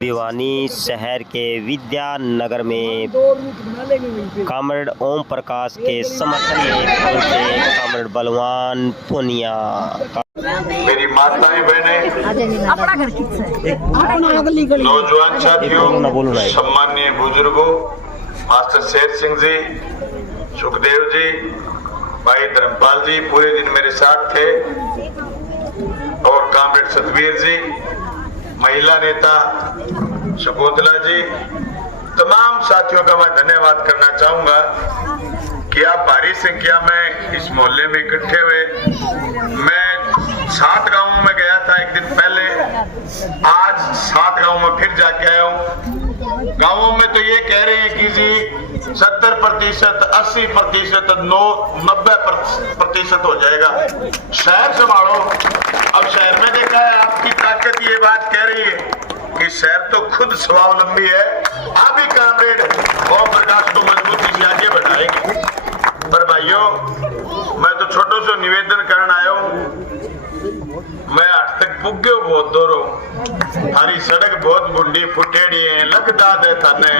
भिवानी शहर के विद्यानगर में कॉमरेड ओम प्रकाश के समर्थन में पहुंचे कॉमरेड बलवान पुनिया। मेरी माताएं बहनें, नौजवान साथियों, सम्मान्य बुजुर्गों, मास्टर शेर सिंह जी, सुखदेव जी, भाई धर्मपाल जी पूरे दिन मेरे साथ थे, और कॉमरेड सतवीर जी, महिला नेता शकुंतला जी, तमाम साथियों का मैं धन्यवाद करना चाहूंगा कि आप भारी संख्या में इस मोहल्ले में इकट्ठे हुए। मैं 7 गांवों में गया था एक दिन पहले, आज 7 गांवों में फिर जाके आया हूँ। गांवों में तो ये कह रहे हैं कि जी 70%, 80%, 90% हो जाएगा, शहर संभालो। अब शहर में देखा है आपकी ताकत ये बात कह रही है कि शहर तो खुद स्वावलंबी है। आप ही कॉमरेड ओम प्रकाश को मजबूती से आगे बढ़ाएंगे। पर भाइयों, मैं तो छोटो से निवेदन करना आया हूँ। मैं आज तक पुग्यो बहुत दूरों, हरी सड़क बहुत गुंडी फुटेड़ी है, लगदा दे थाने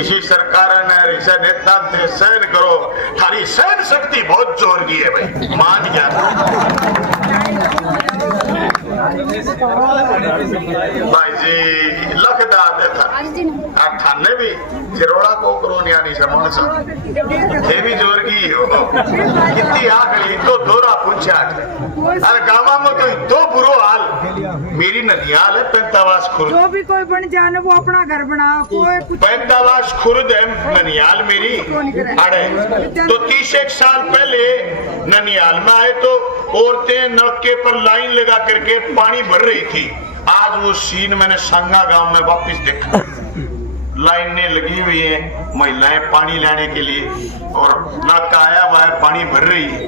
इसी सरकार ने रिसा नेता थे सहन करो, थारी सहन शक्ति बहुत जोर की है भाई, मान गया भाई जी, लगदा दे था थाने भी जिरोड़ा को करो न्यानी समोन सा ये भी जोर की हो कितनी आखिरी तो दोरा पूछा। अरे गांव में तो दो बुरो हाल, मेरी नदियाल है 55 खुर्द, जो भी कोई बन जाने वो अपना घर बना, कोई 55 खुर्द है ननियाल मेरी। अरे तो 31 साल पहले ननियाल में आए तो औरतें नलके पर लाइन लगा करके पानी भर रही थी। आज वो सीन मैंने संगा गांव में वापस देखा, लाइनें लगी हुई है महिलाएं पानी लाने के लिए, और नलका आया हुआ है पानी भर रही है।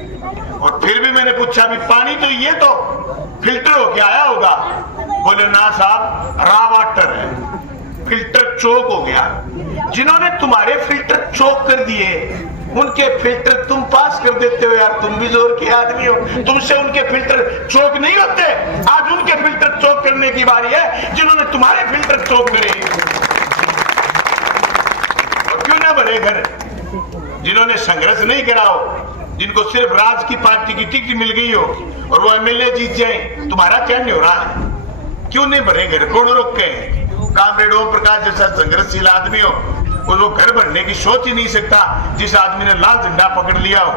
और फिर भी मैंने पूछा भी पानी तो ये तो फिल्टर होके आया होगा, बोले ना साहब रॉ वाटर है, फिल्टर चौक हो गया। जिन्होंने तुम्हारे फिल्टर चौक कर दिए उनके फिल्टर तुम पास कर देते हो यार, तुम भी जोर के आदमी हो, तुमसे उनके फिल्टर चौक नहीं होते। आज उनके फिल्टर चौक करने की बारी है जिन्होंने तुम्हारे फिल्टर चौक करे। और क्यों ना भरे घर, जिन्होंने संघर्ष नहीं करा हो, जिनको सिर्फ राज की पार्टी की टिकट मिल गई हो और वो एमएलए जीत जाए, तुम्हारा क्या नहीं हो रहा है? क्यों नहीं भरे घर? कौन रोक के? कॉमरेड ओम प्रकाश जैसा संघर्षशील आदमी हो और वो घर भरने की सोच ही नहीं सकता जिस आदमी ने लाल झंडा पकड़ लिया हो।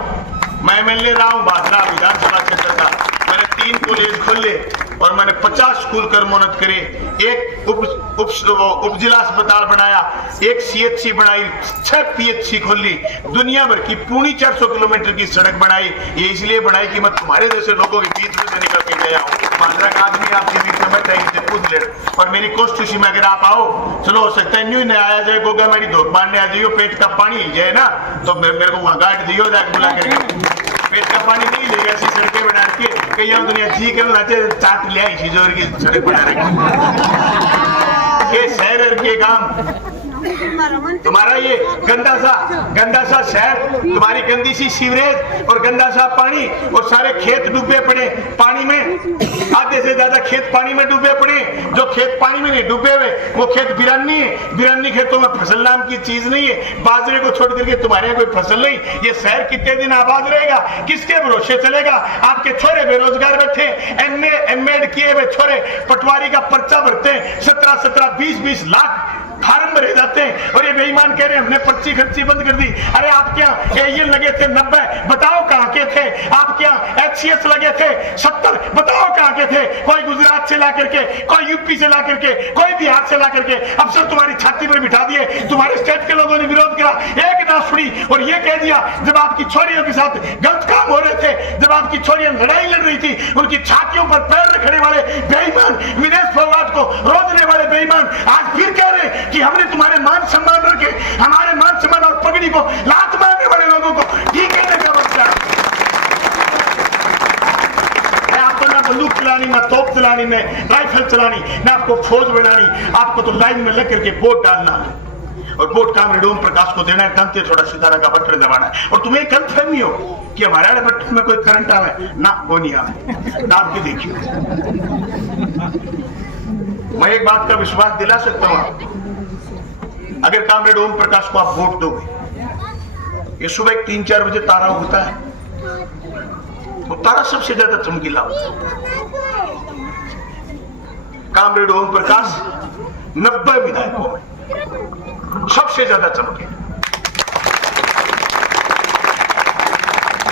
मैं एमएलए रहा हूँ भादरा विधानसभा क्षेत्र का, मैंने 3 कॉलेज खोले और मैंने 50 स्कूल कर्मोन्नत करे, एक उप जिला अस्पताल बनाया, एक सीएचसी बनाई, 6 पीएचसी खोली, दुनिया भर की 450 किलोमीटर की सड़क बनाई। ये इसलिए बनाई कि मैं तुम्हारे जैसे लोगों के बीच में से निकल के गया हूँ। भादरा का आदमी आपके बीच में बैठा है, पूछ ले। और मेरी कॉन्स्टिट्यूशन में अगर आप आओ, चलो हो सकता है न्यू आया जाए, गोगा मेरी धोख मारने आ जाइयो, पेट का पानी ही जाए ना, तो मेरे को वहां गार्ड दियो जाके बुला करके, पेट का पानी नहीं लेगा। ऐसी सड़कें बना के कई दुनिया जी के नाचे चाट लिया इसी जोर की सड़क बना रखी के शहर के काम। तुम्हारा ये गंदा सा शहर, तुम्हारी गंदी सी सीवरेज और गंदा सा पानी, और सारे खेत डूबे पड़े पानी में, आधे से ज्यादा खेत पानी में डूबे पड़े। जो खेत पानी में नहीं डूबे हुए वो खेत बिरानी है, बिरानी खेतों में फसल नाम की चीज नहीं है। बाजरे को छोड़ करके तुम्हारे यहाँ कोई फसल नहीं। ये शहर कितने दिन आबाद रहेगा? किसके भरोसे चलेगा? आपके छोरे बेरोजगार बैठे, एमएड किए हुए छोरे पटवारी का पर्चा भरते हैं, 17-17, 20-20 लाख फार्म भरे जाते हैं, और ये बेईमान कह रहे हैं हमने पर्ची खर्ची बंद कर दी। अरे आप क्या ये लगे थे 90, बताओ कहां के थे? आप क्या एचसीएस लगे थे 70, बताओ कहां के थे? कोई गुजरात से ला करके, कोई यूपी से ला करके, कोई बिहार से ला करके अफसर तुम्हारी छाती पर बिठा दिए। तुम्हारे स्टेट के लोगों ने विरोध किया, एक ना सुनी, और ये कह दिया जब आपकी छोरियों के साथ गलत काम हो रहे थे, जब आपकी छोरियां लड़ाई लड़ रही थी, उनकी छातियों पर पैर रखने वाले बेईमान, विदेश फोगाट को रोकने वाले बेईमान आज फिर कह रहे कि हमने तुम्हारे मान सम्मान रखे, हमारे मान सम्मान और पगड़ी को लात मारने वाले लोगों को ठीक कहने का बच्चा। आपको ना बंदूक चलानी, ना तोप चलानी, ना राइफल चलानी, ना आपको फौज बनानी, आपको तो लाइन में लग करके वोट डालना, और वोट कॉमरेड ओम प्रकाश को देना है, तंते थोड़ा सितारा का बटन दबाना है। और तुम्हें गलतफहमी हो कि हमारे बटन में कोई करंट आवे ना, वो नहीं आवे, दाब के देखिए। मैं एक बात का विश्वास दिला सकता हूं, अगर कामरेड ओम प्रकाश को आप वोट दोगे, ये सुबह 3-4 बजे तारा उगता है, तो तारा सबसे ज्यादा चमकीला होता है। कामरेड ओम प्रकाश 90 विधायकों में सबसे ज्यादा चमके,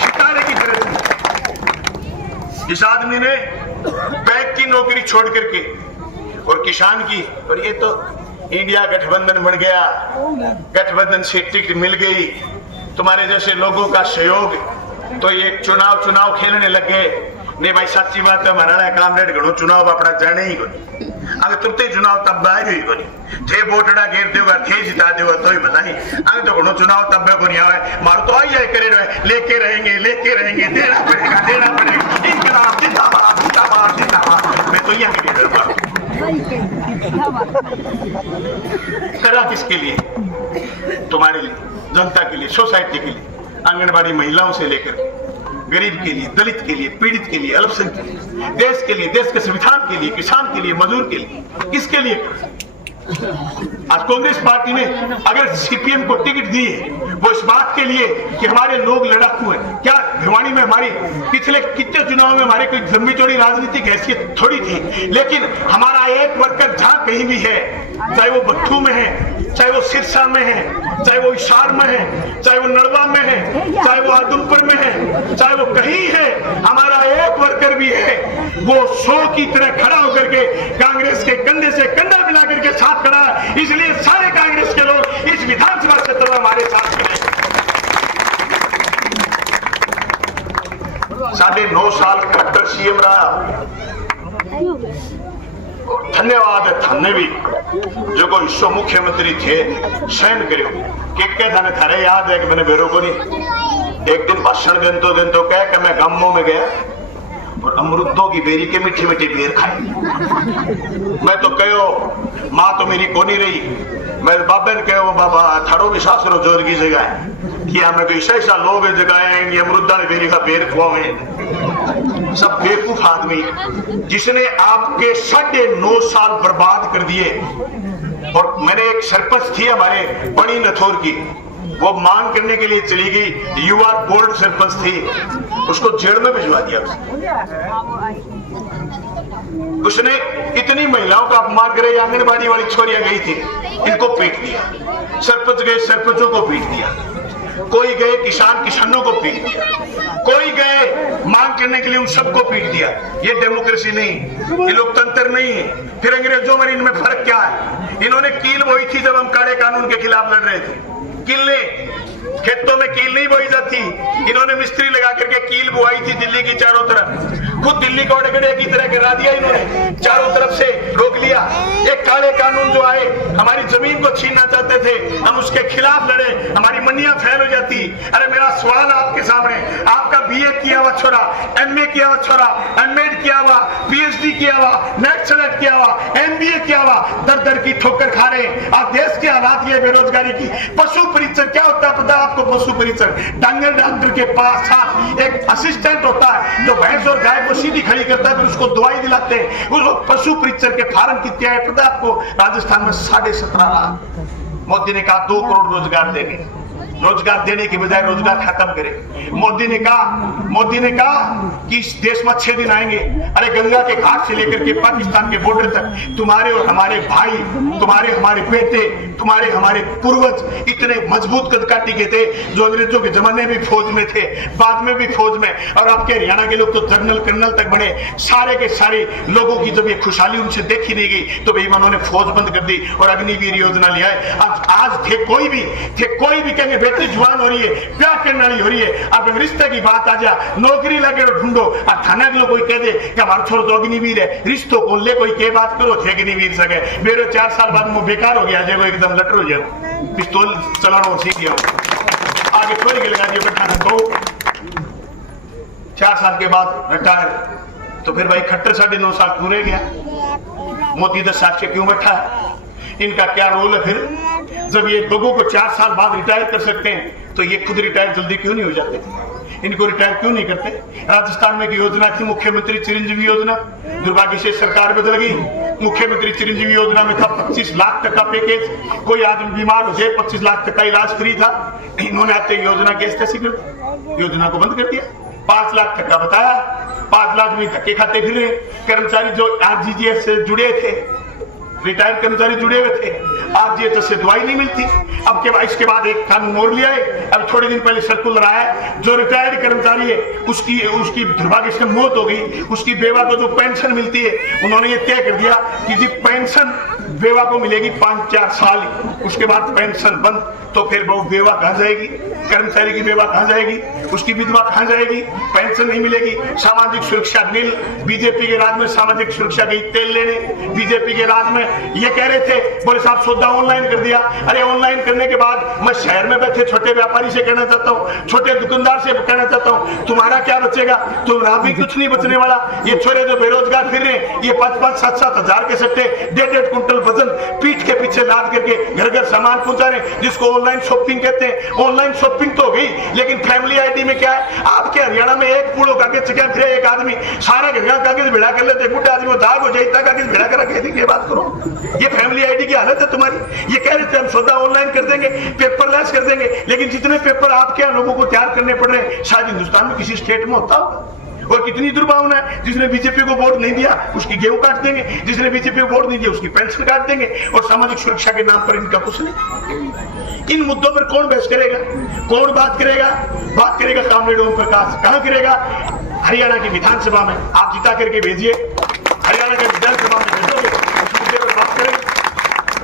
सितारे की तरह चमके। इस आदमी ने बैंक की नौकरी छोड़ करके और किसान की, और ये तो इंडिया गठबंधन बन गया, गठबंधन से टिकट मिल गई, तुम्हारे जैसे लोगों का सहयोग, तो ये चुनाव खेलने लगे। नहीं भाई सच्ची बात है, हमारा कामरेड घणो चुनाव अपना जाने ही कोनी, अगर तुरते चुनाव तब आए ही कोनी, थे वोटड़ा घेर देगा, थे जिता देगा तो ही भलाई, अगर तो घणो चुनाव तब को नहीं आवे, मारो तो आई करे रहे, लेके रहेंगे, देना पड़ेगा, इंकलाब जिंदाबाद, जिंदाबाद, जिंदाबाद। मैं तो यहाँ के करा किसके लिए? तुम्हारे लिए, जनता के लिए, सोसाइटी के लिए, आंगनबाड़ी महिलाओं से लेकर गरीब के लिए, दलित के लिए, पीड़ित के लिए, अल्पसंख्यक के लिए, देश के लिए, देश के संविधान के लिए, किसान के लिए, मजदूर के लिए, किसके लिए? आज कांग्रेस पार्टी ने अगर सीपीएम को टिकट दी है, वो इस बात के लिए कि हमारे लोग लड़ाकू हैं। क्या भिवानी में हमारी पिछले कितने चुनाव में हमारे कोई लंबी चौड़ी राजनीतिक हैसियत थोड़ी थी, लेकिन हमारा एक वर्कर जहां कहीं भी है, चाहे वो बट्ठू में है, चाहे वो सिरसा में है, चाहे वो हिसार में है, चाहे वो नड़वा में है, चाहे वो आदमपुर में है, चाहे वो कहीं है, हमारा एक वर्कर भी है, वो 100 की तरह खड़ा होकर के कांग्रेस के कंधे से कंधा मिला करके साथ खड़ा है। इसलिए सारे कांग्रेस के लोग इस विधानसभा क्षेत्र में हमारे साथ खड़े। 9.5 साल खट्टर सीएम रहा, धन्यवाद है थाने भी जो कोई हिस्सों मुख्यमंत्री थे, सहन करो के थाने थारे याद है कि मैंने बेरो को नहीं एक दिन भाषण देन तो कह कि मैं गांवों में गया और अमरुदों की बेरी के मीठी मीठी बेर खाई। मैं तो कहो माँ तो मेरी कोनी रही, मैं बाबे ने कहो बाबा थारो भी सासरो जोर की जगह है कि हमें कोई ऐसा लोग जगह आएंगे अमरुदा की बेरी का बेर खुआवे। सब बेवकूफ आदमी जिसने आपके 9.5 साल बर्बाद कर दिए। और मैंने एक सरपंच थी हमारे बड़ी नथौर की, वो मांग करने के लिए चली गई, युवा बोर्ड सरपंच थी, उसको जेल में भिजवा दिया। उसने इतनी महिलाओं का अपमान करे, आंगनबाड़ी वाली छोरियां गई थी, इनको पीट दिया, सरपंच गए सरपंचों को पीट दिया, कोई गए किसानों को पीट दिया, कोई गए मांग करने के लिए उन सबको पीट दिया। ये डेमोक्रेसी नहीं, ये लोकतंत्र नहीं है। फिर अंग्रेजों में इनमें फर्क क्या है? इन्होंने कील बोई थी जब हम काले कानून के खिलाफ लड़ रहे थे, कील खेतों में कील नहीं बोई जाती, इन्होंने मिस्त्री लगा करके कील बुआई थी दिल्ली की चारों तरफ, खुद दिल्ली को अड़गड़े की तरह गिरा दिया इन्होंने, चारों तरफ से रोक लिया। एक काले कानून जो आए हमारी जमीन को छीनना चाहते थे, हम उसके खिलाफ लड़े, हमारी मंडियां फेल हो जाती। अरे मेरा सवाल आपके सामने, आपका बीए किया हुआ छोरा, एमए किया हुआ छोरा, एमएड किया हुआ, पीएचडी किया हुआ, नेट सेलेक्ट किया हुआ, एमबीए किया हुआ, दर की ठोकर खा रहे। आप देश के हालात ये बेरोजगारी की। पशु परीक्षण क्या होता है पता है आपको? पशु परीक्षण डांगर डॉक्टर के पास साथ एक असिस्टेंट होता है जो भैंस और गाय को सीधी खड़ी करता है, फिर उसको दवाई दिलाते हैं। वो पशु परीक्षण के फार्म कितने आए पता है आपको? राजस्थान में 17.5 लाख। मोदी ने कहा 2 करोड़ रोजगार देंगे, रोजगार देने की बजाय रोजगार खत्म करे। मोदी ने कहा कि इस देश में 6 दिन आएंगे। अरे गंगा के घाट से लेकर के पाकिस्तान के बॉर्डर तक तुम्हारे और हमारे भाई, तुम्हारे हमारे बेटे, तुम्हारे हमारे पूर्वज इतने मजबूत कदकाठी के थे जो अंग्रेजों के जमाने में फौज में थे, बाद में भी फौज में, और आपके हरियाणा के लोग तो जनरल कर्नल तक बने। सारे के सारे लोगों की जब ये खुशहाली उनसे देखी नहीं गई तो बेईमानों ने फौज बंद कर दी और अग्निवीर योजना ले आए। आज थे कोई भी कहेंगे बेटी जवान हो रही है, प्यार करने वाली हो रही है, अब रिश्ते की बात आ जा, नौकरी लगे ढूंढो। अब थाना के लोग कोई कह दे कि हमारा छोड़ तो अग्निवीर है, रिश्तों को ले कोई के बात करो थे अग्निवीर सके, मेरे 4 साल बाद में बेकार हो गया, जो एकदम लटर हो जाओ, पिस्तौल चलाना सीख गया, आगे छोड़ के लगा दिया बैठा तो 4 साल के बाद रिटायर। तो फिर भाई खट्टर 9.5 साल पूरे गया, मोदी 10 साल से क्यों बैठा है? इनका क्या रोल है? फिर जब ये लोगों को 4 साल बाद रिटायर कर सकते हैं तो ये खुद रिटायर जल्दी क्यों नहीं हो जाते? इनको रिटायर क्यों नहीं करते? राजस्थान में एक योजना थी मुख्यमंत्री चिरंजीवी योजना, दुर्भाग्य से सरकार बदल गई, मुख्यमंत्री चिरंजीवी योजना में था 25 लाख तक का पैकेज, कोई आदमी बीमार हो जाए 25 लाख तक का इलाज फ्री था। इन्होंने आते योजना की कैसी कर दी, योजना को बंद कर दिया। 5 लाख तक का बताया, 5 लाख में धक्के खाते फिर रहे। कर्मचारी जो आरजीजीएस से जुड़े थे, रिटायर्ड कर्मचारी जुड़े हुए थे, आरजीएच से दवाई नहीं मिलती। अब के इसके बाद एक कानून और लिया है, अब थोड़े दिन पहले सर्कुलर आया है, जो रिटायर्ड कर्मचारी है उसकी दुर्भाग्य से मौत हो गई, उसकी बेवा को जो पेंशन मिलती है, उन्होंने ये तय कर दिया कि जी पेंशन बेवा को मिलेगी 5-4 साल, उसके बाद पेंशन बंद। तो फिर वो बेवा कहां जाएगी, कर्मचारी की बेवा कहां जाएगी, उसकी विधवा कहां जाएगी, पेंशन नहीं मिलेगी। सामाजिक सुरक्षा नील, बीजेपी के राज में सामाजिक सुरक्षा गई तेल लेने। बीजेपी के राज में ये कह रहे थे, बोले साहब सौदा ऑनलाइन कर दिया। अरे ऑनलाइन करने के बाद मैं शहर में बैठे छोटे व्यापारी से कहना चाहता हूँ, छोटे दुकानदार से कहना चाहता हूँ, तुम्हारा क्या बचेगा, तुम्हारा भी कुछ नहीं बचने वाला। ये छोरे जो बेरोजगार फिर रहे, ये 5-5, 7-7 हजार के सट्टे 1.5 कुंटल वजन पीठ के पीछे लाद करके घर घर सामान पहुंचा रहे, जिसको ऑनलाइन शॉपिंग कहते हैं। ऑनलाइन शॉपिंग तो हो गई, लेकिन फैमिली आईडी में क्या है, आपके हरियाणा में एक पूड़ो कागज चिका फिर एक आदमी सारा घर का कागज भिड़ा कर लेते, बुढ़ा आदमी दाग हो जाए, इतना कागज भिड़ा कर रखे थे। बात करो, ये फैमिली आईडी की हालत है तुम्हारी। ये कह रहे थे हम सौदा ऑनलाइन कर देंगे, पेपरलेस कर देंगे, लेकिन जितने पेपर आपके यहाँ लोगों को तैयार करने पड़ रहे हैं, शायद हिंदुस्तान में किसी स्टेट में होता होगा। और कितनी दुर्भावना है, जिसने बीजेपी को वोट नहीं दिया उसकी गेहूं काट देंगे, जिसने बीजेपी को वोट नहीं दिया उसकी पेंशन काट देंगे, और सामाजिक सुरक्षा के नाम पर इनका कुछ नहीं। इन मुद्दों पर कौन बहस करेगा, कौन बात करेगा? बात करेगा कामरेड ओम प्रकाश। कहां करेगा? हरियाणा की विधानसभा में। आप जिता करके भेजिए, हरियाणा के विधानसभा में भेजोगे, उस मुद्दे पर बात करेंगे।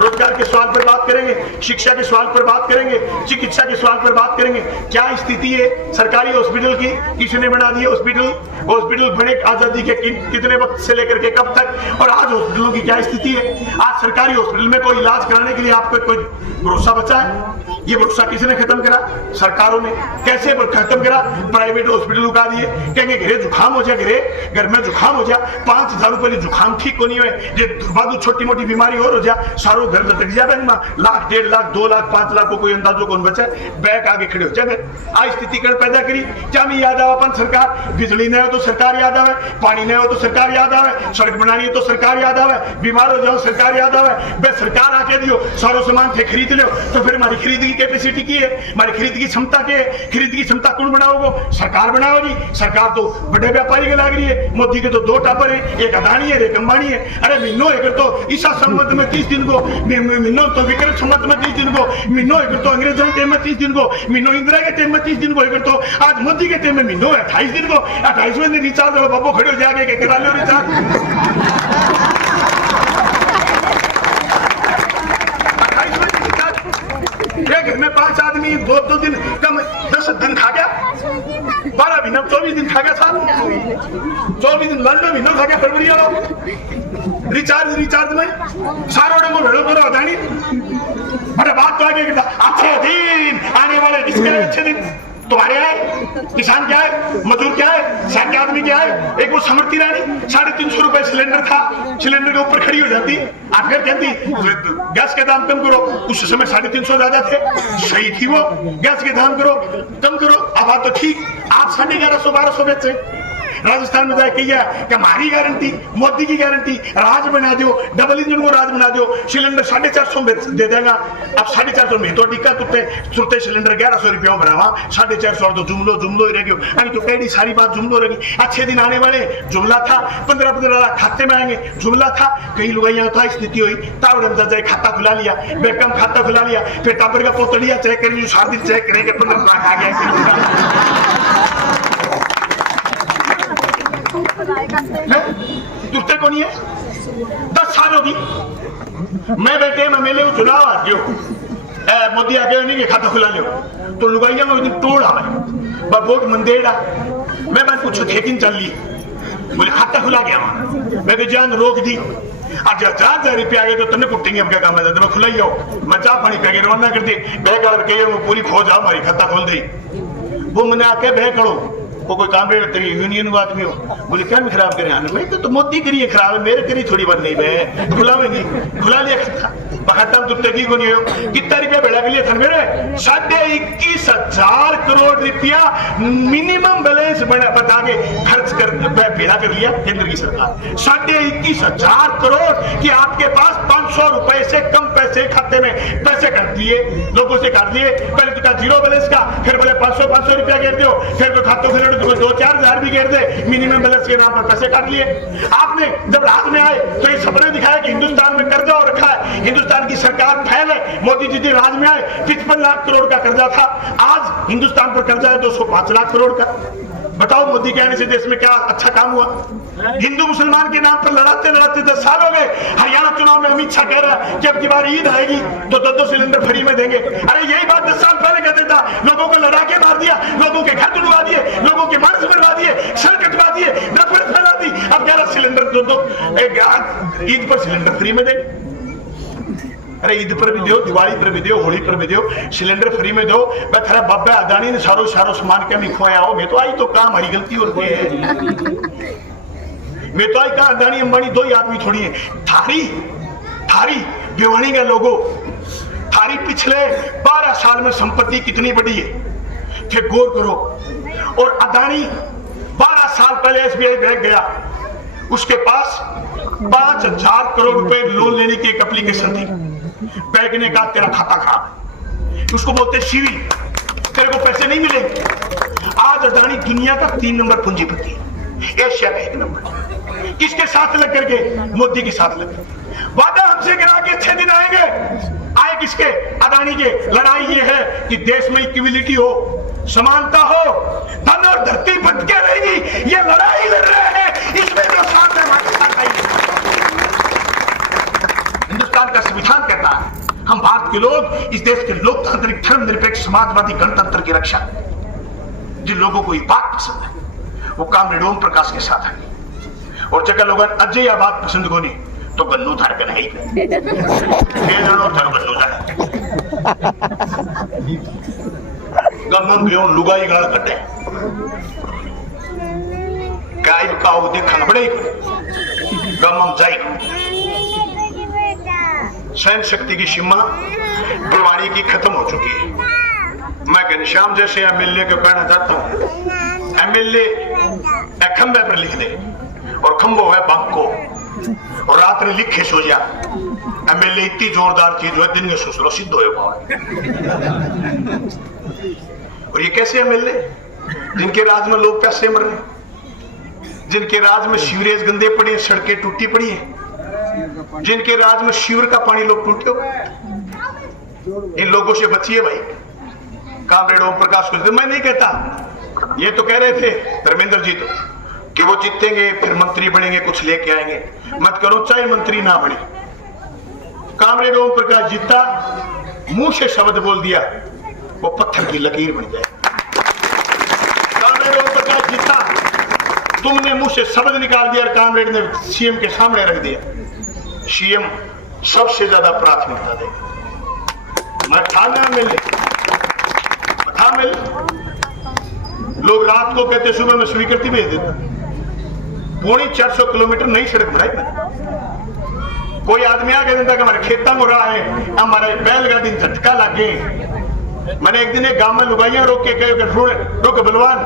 रोजगार के सवाल पर बात करेंगे, शिक्षा के सवाल पर बात करेंगे, चिकित्सा के सवाल पर बात करेंगे। क्या स्थिति है सरकारी हॉस्पिटल की, किसने बना दिए हॉस्पिटल? हॉस्पिटल बने आजादी के कितने वक्त से लेकर के कब तक, और आज हॉस्पिटलों की क्या स्थिति है? आज सरकारी हॉस्पिटल में कोई इलाज कराने के लिए आपको कोई भरोसा बचा है? ये भरोसा किसने खत्म करा? सरकारों ने। कैसे खत्म करा? प्राइवेट हॉस्पिटल लुका दिए, कहेंगे घरे जुकाम हो जाए, घर में जुकाम हो जाए, 5,000 रुपये जुकाम ठीक होनी है, ये दुर्भाग्य छोटी मोटी बीमारी और हो जाए, सारो घर लटक जाए बैंक में, लाख 1.5 लाख 2 लाख 5 लाख को कोई अंदाजो कौन बचा, बैंक आगे खड़े हो जाए। आज स्थिति कर पैदा करी। क्या मैं याद आवा अपन सरकार, बिजली नहीं हो तो सरकार याद आवे, पानी नहीं हो तो सरकार याद आवे, सड़क बनानी है तो सरकार याद आवे, बीमार हो जाओ सरकार याद आवे। बे सरकार आके दियो, सारो सामान थे खरीद लो, तो फिर हमारी खरीद की कैपेसिटी की है, हमारी खरीद की क्षमता के है, खरीद की क्षमता कौन बनाओगे? सरकार बनाओगी। सरकार तो बड़े व्यापारी के लाग रही है। मोदी के तो 2 टापर है, एक अदानी है, एक अंबानी है। अरे मिन्नो एक तो ईसा संवत में 30 दिन को, मिन्नो तो विक्रम संवत में 30 दिन को, मिन्नो एक तो अंग्रेजों के टाइम में 30 दिन को, मिन्नो इंदिरा के टाइम में 30 दिन को, एक तो आज मोदी के टाइम में मिन्नो है 28 दिन को। 28वें दिन रिचार्ज वाला बाबू खड़े हो जाएंगे, करा लो रिचार्ज। घर में 5 आदमी 2 दिन कम 10 दिन खा गया, 12 महीना 24 दिन खा गया साहब, 24 दिन लंडन महीनों खा गया फरवरी वाला रिचार्ज में सारों को भेड़ो करो अदानी। अरे बात तो आगे अच्छे दिन आने वाले, किसके अच्छे दिन? तुम्हारे आए, किसान क्या है, मजदूर क्या है, सामान्य आदमी क्या है? एक वो समर्थी रानी 350 रुपए सिलेंडर था, सिलेंडर के ऊपर खड़ी हो जाती, आप फिर कहती गैस के दाम कम करो। उस समय 350 ज्यादा थे, सही थी वो, गैस के दाम करो कम करो। अब बात तो ठीक, आप 1150 1200 बेचे। राजस्थान में जाए कहिए कि हमारी गारंटी, मोदी की गारंटी, राज बना दो, डबल इंजन को राज बना दो, सिलेंडर 450 में दे देगा। अब 450 में तो टिक्का तुरते सिलेंडर 1100 रुपया भरावा, 450 तो जुमलो ही रहेगी। यानी तो कई सारी बात जुमलो रहेगी। अच्छे दिन आने वाले, जुमला था, 15-15 लाख खाते में आएंगे, जुमला था। कई लोग यहाँ तो स्थिति हुई, तावड़े में जाए खाता खुला लिया, बेकम खाता खुला लिया, फिर टापर का पोतड़िया चेक करेंगे, 7 दिन चेक करेंगे, 15 लाख आ गया। तुरते को नहीं है 10 साल होगी। मैं बेटे में मेले चुनाव आ गयो, मोदी आगे नहीं खाता खुला लियो, तो लुगाइया में तोड़ आवे वोट मंदेड़ा। मैं पूछो ठेकिन चल ली, बोले खाता खुला गया, मैं जान रोक दी। आज 1000 रुपया आ गए तो तने कुटेंगे, हम क्या काम है, मैं खुलाई आओ, मैं चाह पानी पी रवाना कर दी, बह कर पूरी खोज आओ, हमारी खाता खोल दी। वो मैंने आके बह करो, वो कोई कामरेड तेरी यूनियन आदमी हो, बोले क्या भी खराब करे? भाई तो मोदी करिए खराब है, मेरे करी थोड़ी बात नहीं, खुला में नहीं खुला लिया खाता। बखतम तो तगी को नहीं हो कितना रुपया बेड़ा के लिए था मेरे 21,500 करोड़ रुपया मिनिमम बैलेंस बता के खर्च कर बेड़ा कर लिया केंद्र की सरकार। 21,500 करोड़ कि आपके पास 500 रुपए से कम पैसे खाते में पैसे काट दिए, लोगों से काट दिए। पहले तो जीरो बैलेंस का, फिर बोले 500 रुपया गिर दो, फिर तो खातों फिर 2-4 हजार भी गिर दे, मिनिमम बैलेंस के नाम पर पैसे काट लिए। आपने जब राज में आए तो ये सपने दिखाया कि हिंदुस्तान में कर्जा हो रखा है, हिंदुस्तान की सरकार फैल है। मोदी जी जी राज में आए 55 लाख करोड़ का कर्जा था, आज हिंदुस्तान पर कर्जा है 205 लाख करोड़ का। बताओ मोदी के आने से देश में क्या अच्छा काम हुआ? हिंदू मुसलमान के नाम पर लड़ाते लड़ाते 10 साल हो गए। हरियाणा चुनाव में अमित शाह कह रहा है कि अब की बार ईद आएगी तो 2-2 सिलेंडर फ्री में देंगे। अरे यही बात 10 साल पहले कहते था, लोगों को लड़ा के मार दिया, लोगों के घर तुड़वा दिए, लोगों के मांस बनवा दिए, सर कटवा दिए, नफरत फैला दी। अब 11 सिलेंडर 2-2 ईद पर सिलेंडर फ्री में देंगे। अरे ईद पर भी दो, दिवाली पर भी दो, होली पर भी दो, सिलेंडर फ्री में दो। मैं थारा बाबा अदानी ने सारो सामान के मी खोया हो, मैं तो आई तो काम हरी गलती और है। मैं तो आई का अदानी अंबानी 2 ही आदमी थोड़ी है। थारी भिवानी के लोगों, थारी पिछले 12 साल में संपत्ति कितनी बड़ी है फिर गौर करो। और अदानी 12 साल पहले SBI बैंक गया, उसके पास 5,000 करोड़ रुपए लोन लेने की एक एप्लीकेशन थी। बैंक ने कहा तेरा खाता खराब है, उसको बोलते सीवी, तेरे को पैसे नहीं मिलेंगे। आज अदानी दुनिया का 3 नंबर पूंजीपति, एशिया का 1 नंबर। किसके साथ लग करके? मोदी के साथ लग करके। वादा हमसे गिरा के अच्छे दिन आएंगे, आए किसके? अदानी के। लड़ाई ये है कि देश में इक्विलिटी हो, समानता हो, धन और धरती भटके रहेगी। ये लड़ाई लड़ रहे हैं, इसमें जो साथ है हमारे साथ आइए। हिंदुस्तान का संविधान कहता है हम भारत के लोग इस देश के लोकतांत्रिक धर्मनिरपेक्ष समाजवादी गणतंत्र की रक्षा। जिन लोगों को ये बात पसंद है वो कामरेड ओम प्रकाश के साथ है। और जगह लोग अजय या बात पसंद को नहीं तो गन्नू धड़कन है ही गमन लुगाई गाल कटे गाय का देखना बड़े गमम जाए। सहन शक्ति की सीमा बीमारी की खत्म हो चुकी है। मैं घनश्याम जैसे MLA को कहना चाहता हूँ, MLA खंबे पर लिख दे और खंबो है बांको और रात में लिखे सो जा। MLA इतनी जोरदार चीज है, दिन में सुसरो सिद्ध हो पाए। और ये कैसे MLA जिनके राज में लोग पैसे मर रहे, जिनके राज में सीवरेज गंदे पड़े, सड़कें टूटी पड़ी हैं, जिनके राज में शिविर का पानी लोग टूटे हुए। इन लोगों से बचिए भाई। कामरेड ओम प्रकाश को मैं नहीं कहता, ये तो कह रहे थे धर्मेंद्र जी तो कि वो जीतेंगे फिर मंत्री बनेंगे, कुछ लेके आएंगे। मत करो, चाहे मंत्री ना बने। कामरेड ओम प्रकाश जीता, मुंह से शब्द बोल दिया, वो पत्थर की लकीर बन जाए। कामरेड ओम प्रकाश जीता, तुमने मुंह से शब्द निकाल दिया, कामरेड ने CM के सामने रख दिया। CM सबसे ज्यादा प्राथमिकता देगा। मैं थाना मिले लोग रात को कहते सुबह में स्वीकृति भेज देता। 450 किलोमीटर नई सड़क बनाई। कोई आदमी आके देता कि हमारे खेतों में रहा है, हमारे बैलगाड़ी झटका लगे। मैंने एक दिन एक गांव में लुगाइयां रोक के कहे रुक बलवान,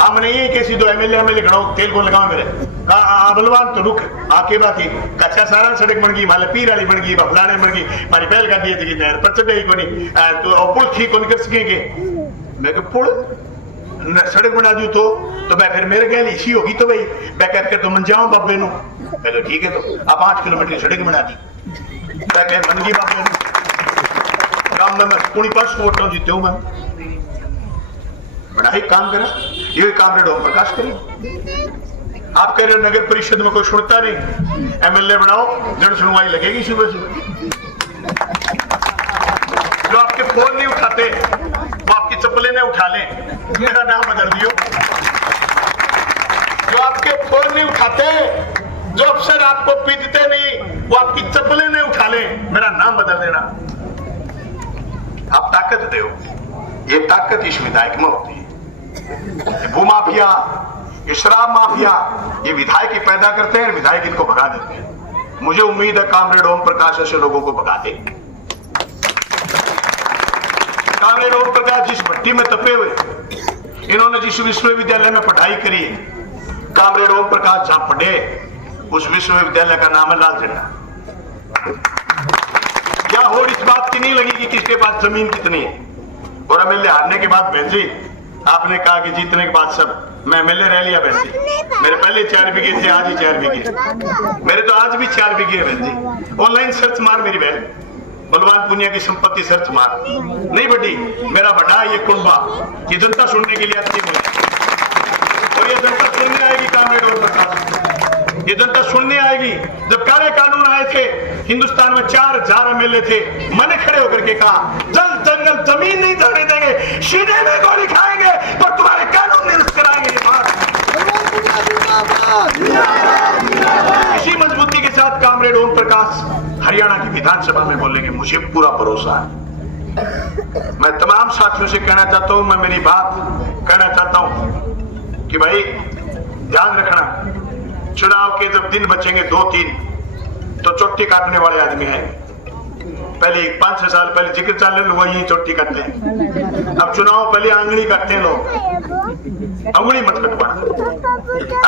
हमने यही कैसी 2 MLA खड़ाओ, तेल को लगाओ मेरे। कहा बलवान तो रुक, आके बात ही कच्चा सारा सड़क बन गई, माले पीर वाली बन गई, फलाने बन गई, हमारी बैलगाड़ी पर चढ़े को नहीं तो पुल ठीक को नहीं कर सकेंगे। मैं पुल सड़क बना दू तो मैं फिर मेरे गैल इसी होगी तो भाई मैं कह कर तो मन जाऊं बाबे नु। तो ठीक है, तो आप 8 किलोमीटर सड़क बना दी, मैं कह मन गई बाबे नु। काम में मैं पूरी 5 वोटों जीते हूं। मैं बड़ा ही काम करा, ये कामरेड ओम प्रकाश करे। आप कह रहे नगर परिषद में कोई सुनता नहीं, MLA बनाओ, जन सुनवाई लगेगी सुबह सुबह। जो आपके फोन नहीं उठाते वो आपकी चप्पलें ने उठा लें, मेरा नाम बदल दियो। जो आपके फोन नहीं उठाते, जो अफसर आपको पीटते नहीं, वो आपकी चप्पलें ने उठा लें, मेरा नाम बदल देना। आप ताकत दो, ये ताकत इस विधायक में होती है। भूमाफिया, ये शराब माफिया, ये विधायक ही पैदा करते हैं, विधायक इनको भगा देते हैं। मुझे उम्मीद है कामरेड ओम प्रकाश ऐसे लोगों को भगा दे। कामरेड ओम प्रकाश जिस भट्टी में तपे हुए, इन्होंने जिस विश्वविद्यालय में पढ़ाई करी, कामरेड ओम प्रकाश जहां पढ़े उस विश्वविद्यालय का नाम है लाल झंडा। क्या होड़ इस बात की नहीं लगी कि किसके पास जमीन कितनी है। और एमएलए हारने के बाद बहन जी आपने कहा कि जीतने के बाद सब मैं एमएलए रह लिया। बहन जी मेरे पहले 4 बीघे थे, आज ही 4 बीघे, मेरे तो आज भी 4 बीघे है। बहन जी ऑनलाइन सर्च मार मेरी बहन, बलवान पुनिया की संपत्ति सर्च मार, नहीं बटी मेरा बड़ा ये कुंबा, ये जनता सुनने के लिए अच्छी बोली। और ये जनता सुनने आएगी कामरेड ओम प्रकाश, ये जनता सुनने आएगी। जब काले कानून आए थे हिंदुस्तान में 4000 एमएलए थे, मैंने खड़े होकर के कहा जल जंगल जमीन नहीं जाने देंगे, सीधे में गोली खाएंगे पर तुम्हारे कानून निरस्त कराएंगे। इसी मजबूती के साथ कामरेड ओम प्रकाश हरियाणा की विधानसभा में बोलेंगे, मुझे पूरा भरोसा है। मैं तमाम साथियों से कहना चाहता हूं, मैं मेरी बात कहना चाहता हूं कि भाई ध्यान रखना, चुनाव के जब दिन बचेंगे 2-3 तो चोटी काटने वाले आदमी हैं। पहले 5-6 साल पहले जिक्र चाल लोग वही चोटी काटते हैं, अब चुनाव पहले आंगली काटते हैं लोग। अंगुली मत कटवाना,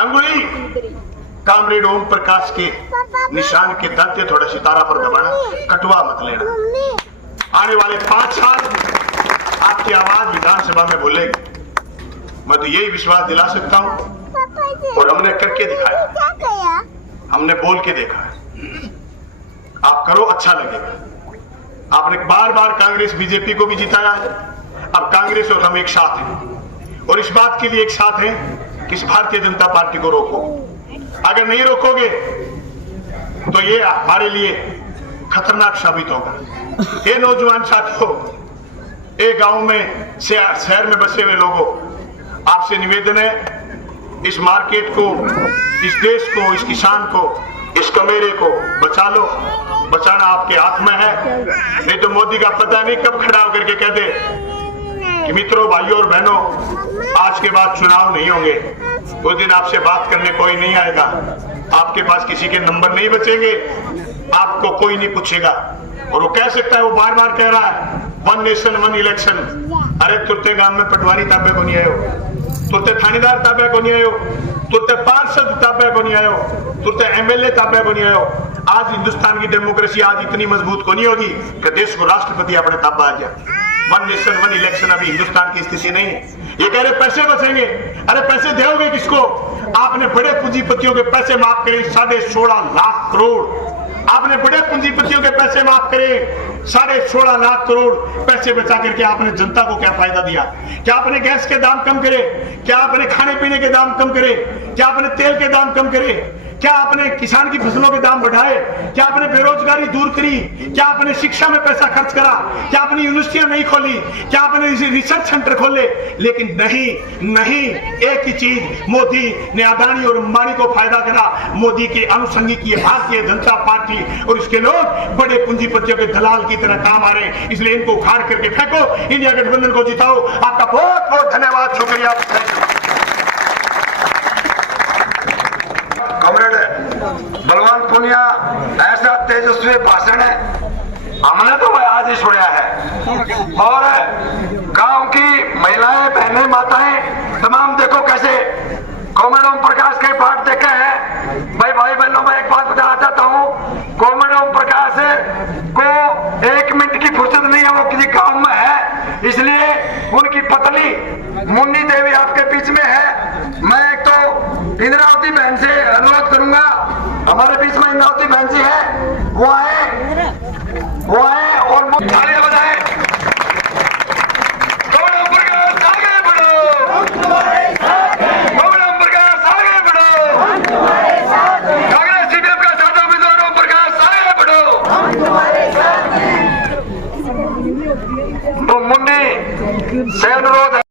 अंगुली कामरेड ओम प्रकाश के निशान के दांते थोड़ा सितारा पर दबाना, कटवा मत लेना। आने वाले 5 साल आपकी आवाज विधानसभा में बोलेगी, मैं तो यही विश्वास दिला सकता हूं। और हमने करके दिखाया, हमने बोल के देखा है। आप करो, अच्छा लगेगा। आपने बार बार कांग्रेस बीजेपी को भी जिताया है, अब कांग्रेस और हम एक साथ हैं और इस बात के लिए एक साथ हैं कि इस भारतीय जनता पार्टी को रोको। अगर नहीं रोकोगे तो ये हमारे लिए खतरनाक साबित होगा। ये नौजवान साथियों, एक गांव में शहर में बसे हुए लोगों, आपसे निवेदन है इस मार्केट को, इस देश को, इस किसान को, इस कमेरे को बचा लो। बचाना आपके हाथ में है, नहीं तो मोदी का पता नहीं कब खड़ा होकर के कह दे कि मित्रों, भाइयों और बहनों, आज के बाद चुनाव नहीं होंगे, उस दिन आपसे बात करने कोई नहीं आएगा, आपके पास किसी के नंबर नहीं बचेंगे, आपको कोई नहीं पूछेगा। और वो कह सकता है, वो बार बार कह रहा है 1 नेशन 1 इलेक्शन। अरे तुरते गांव में पटवारी ताबे को नहीं आयो, तुरते थानेदार ताबे को नहीं आयो, तुरते पार्षद ताबे को नहीं आयो, तुरते एमएलए ताबे को नहीं आयो। आज हिंदुस्तान की डेमोक्रेसी आज इतनी मजबूत को नहीं होगी कि देश को राष्ट्रपति अपने ताबा आ जाए। 1 नेशन 1 इलेक्शन अभी हिंदुस्तान की स्थिति नहीं है। ये कह रहे पैसे बचेंगे, अरे पैसे दोगे किसको? आपने बड़े पूंजीपतियों के पैसे माफ करे 16.5 लाख करोड़, आपने बड़े पूंजीपतियों के पैसे माफ करे 16.5 लाख करोड़ पैसे बचा करके आपने जनता को क्या फायदा दिया? क्या आपने गैस के दाम कम करे? क्या आपने खाने पीने के दाम कम करे? क्या आपने तेल के दाम कम करे? क्या आपने किसान की फसलों के दाम बढ़ाए? क्या आपने बेरोजगारी दूर करी? क्या आपने शिक्षा में पैसा खर्च करा? क्या आपने यूनिवर्सिटियां नहीं खोली? क्या आपने रिसर्च सेंटर खोले? लेकिन नहीं, एक ही चीज, मोदी ने अदानी और अंबानी को फायदा करा। मोदी के अनुसंगी की भारतीय जनता पार्टी और इसके लोग बड़े पूंजीपतियों के दलाल की तरह काम आ रहे हैं, इसलिए इनको उखाड़ करके फेंको, इंडिया गठबंधन को जिताओ। आपका बहुत बहुत धन्यवाद, शुक्रिया। बलवान पुनिया ऐसा तेजस्वी भाषण है, हमने तो आज ही सुना है। और गांव की महिलाएं, बहनें, माताएं तमाम देखो कैसे कामरेड ओम प्रकाश के पाठ देखे हैं। भाई बहनों, मैं एक बात बताना चाहता हूँ, कामरेड ओम प्रकाश को 1 मिनट की फुर्सत नहीं है, वो किसी काम में है, इसलिए उनकी पत्नी मुन्नी देवी आपके बीच में है। मैं एक तो इंद्रावती बहन से अनुरोध करूंगा, हमारे बीच में इंद्रावती बहन जी है, वो आए और तालियां बजाएं। कामरेड ओम प्रकाश आगे बढ़ो, कामरेड ओम प्रकाश आगे बढ़ो, कांग्रेस सीपीएम का साथ उम्मीदवार ओम प्रकाश आगे बढ़ो। तो मुन्नी से अनुरोध है।